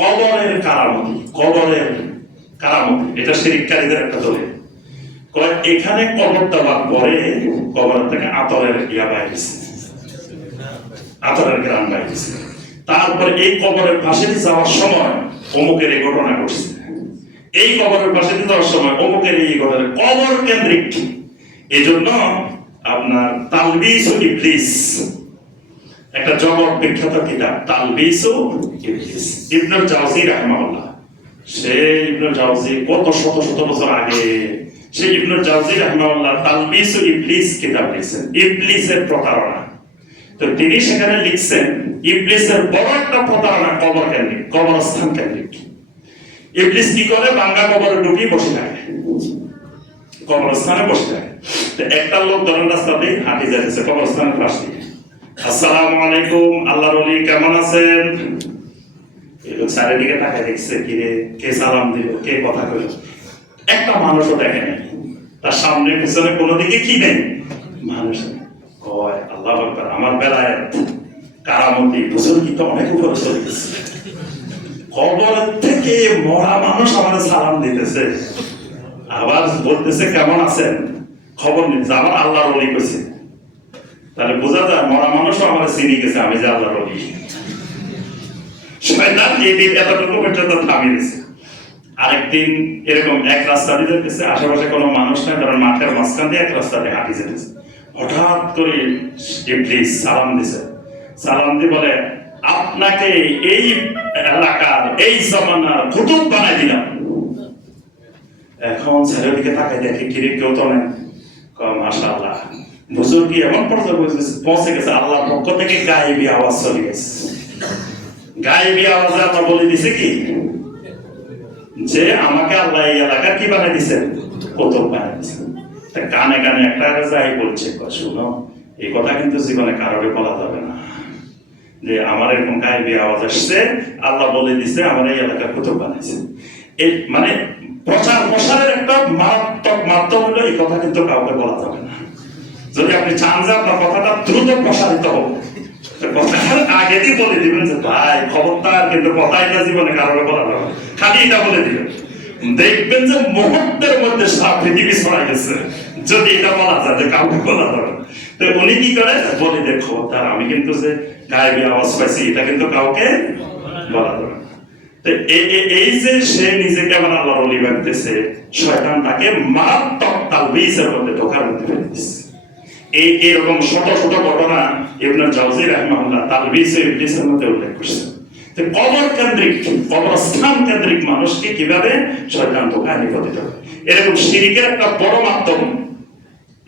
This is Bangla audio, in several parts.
কবরের কারামতি কবরের কারামতি। এটা শিরিককারীদের একটা দলে এখানে কবর দেওয়ার পরে কবর থেকে আতরের ইয়া বাইরেছে আতরের গ্রাম বাইরেছে তারপরে এই কবরের পাশে যাওয়ার সময় অমুকের এই ঘটনা ঘটছে। এই কবরের পাশে যাওয়ার সময় অমুকের এই ঘটনা কবর কেন্দ্রিক। এই জন্য আপনার তালবিস ইবলিস একটা জগৎ বিখ্যাত কিতাব, তালবিস ইবনুল জাওজি সে ইবনুল জাওজি কত শত শত বছর আগে, সে ইবনুল জাওজি তালবিস ইবলিস কিতাব লিখছেন, ইবলিসের প্রতারণা। তো তিনি সেখানে লিখছেন, ইবলিসের বড় একটা প্রতারণা কবর কেন্দ্রিক, কবরস্থান কেন্দ্রিক। ইবলিস কি করে? বাঙ্গা কবরে ঢুকি বসে থাকে। কবরস্থানে বসে থাকে। একটা লোক ধরেন রাস্তাতে হাঁটি যাচ্ছে, কবরস্থানের পাশ আসসালামু আলাইকুম, আল্লাহর ওলি কেমন আছেন? দেখছে, কি সালাম দিল, কে কথা কইল? একটা মানুষও দেখে নাই। তার সামনে, পিছনে কোনো দিকে কি নেই? মানুষ কয়, আল্লাহ আকবার, আমার বেলায় কারামতি বুঝুন কি তো অনেক চলে গেছে। কবর থেকে মরা মানুষ আমাদের সালাম দিতেছে। আবার বলতেছে, কেমন আছেন? খবর নিচ্ছে আমার আল্লাহর অলি কইছে। তাহলে বোঝা যায় মরা মানুষও আমার চিনি গেছে, আমি যে আল্লাহর অলি শয়তান দিন এতটুকু পর্যন্ত থামিয়ে আরেকদিন এরকম এক রাস্তা দিয়ে যেতেছে আশেপাশে কোনো মানুষ নাই মাঠের মাঝখান দিয়ে এক রাস্তা দিয়ে হাঁটি যেতেছে হঠাৎ করে ইবলিস সালাম দিছে। সালাম দিয়ে বলে, আপনাকে এই এলাকার, এই জমানার কুতুব বানাই দিলাম। এখন ছেলের দিকে তাকাই দেখে কিরে, কেউ তো নেই। মাশাআল্লাহ। এমন পৌঁছে গেছে আল্লাহর পক্ষ থেকে? আওয়াজ চলে গেছে। আওয়াজে আল্লাহ বলে দিছে কি? যে আমাকে আল্লাহ এই এলাকার কি বানাই দিছেন দিছেন তা কানে কানে একটা যাই বলছে শুনো, এই কথা কিন্তু জীবনে কারোরে বলা যাবে না। যে আমার এরকম গায়েবী আওয়াজ আসছে, আল্লাহ বলে দিছে, আমার এই এলাকার কুতুব বানাইছে। এই মানে প্রচার প্রসারের একটা মারাত্মক মাধ্যম হলো এই কথা কিন্তু কাউকে বলা যাবে না। যদি আপনি চান যে আপনার কথাটা দ্রুত প্রসারিত হোক আগে দিয়ে বলে দিবেন যে, ভাই কিন্তু কথা এটা জীবনে বলা যাবে খালি এটা বলে দিবেন। দেখবেন যে মুহূর্তের মধ্যে সারা পৃথিবী ছড়াই গেছে। যদি এটা বলা যায় যে কাউকে বলা যাবে তো উনি কি করে? বলে আমি কিন্তু যে গায়েবী আওয়াজ পাইছি, এটা কিন্তু কাউকে বলা যাবে না। এই যে সে নিজেকে আমার আল্লাহর অলি ভাবতেছে শয়তান তাকে মারাত্মক তালবিসের মধ্যে ঢোকার মধ্যে ফেলে দিচ্ছে এই এরকম শত শত ঘটনা ইবনে ও ইবলিসের মধ্যে উল্লেখ করছে তো কবর কেন্দ্রিক কবরস্থান কেন্দ্রিক মানুষকে কীভাবে শয়তান নিপতিত এরকম শিরিকের একটা বড় মাধ্যম।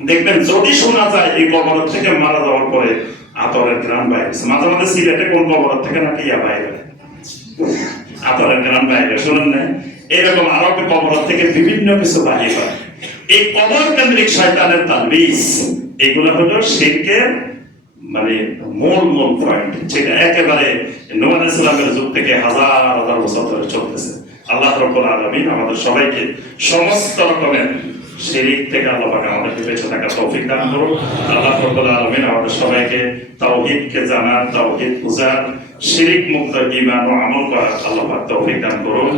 দেখবেন যদি শোনা যায় এই কবর থেকে মারা যাওয়ার পরে আতরের গ্রাম বাইরে মাঝে মাঝে সিলেটে কোন কবর থেকে নাকি ইয়া বাইরে আতরের গ্রাম বাইরে, শুনুন না এরকম আরও কবর থেকে বিভিন্ন কিছু বাহির হয়। এই কবর কেন্দ্রিক শয়তানের তালবিস এগুলো হলো শিরকের মানে মূল মূল পয়েন্ট যেটা একেবারে নোমান ইসলামের যুগ থেকে হাজার হাজার বছর ধরে চলতেছে। আল্লাহ রব্বুল আলামিন আমাদের সবাইকে সমস্ত রকমের শিরিক থেকে আল্লাহ পাক আমাদেরকে বেঁচে থাকার তৌফিক দান করুন। আল্লাহ রব্বুল আলামিন আমাদের সবাইকে তাওহীদকে জানার তাওহীদ বুঝার শিরিক মুক্ত ঈমান ও আমল করার আল্লাহ পাক তৌফিক দান করুন।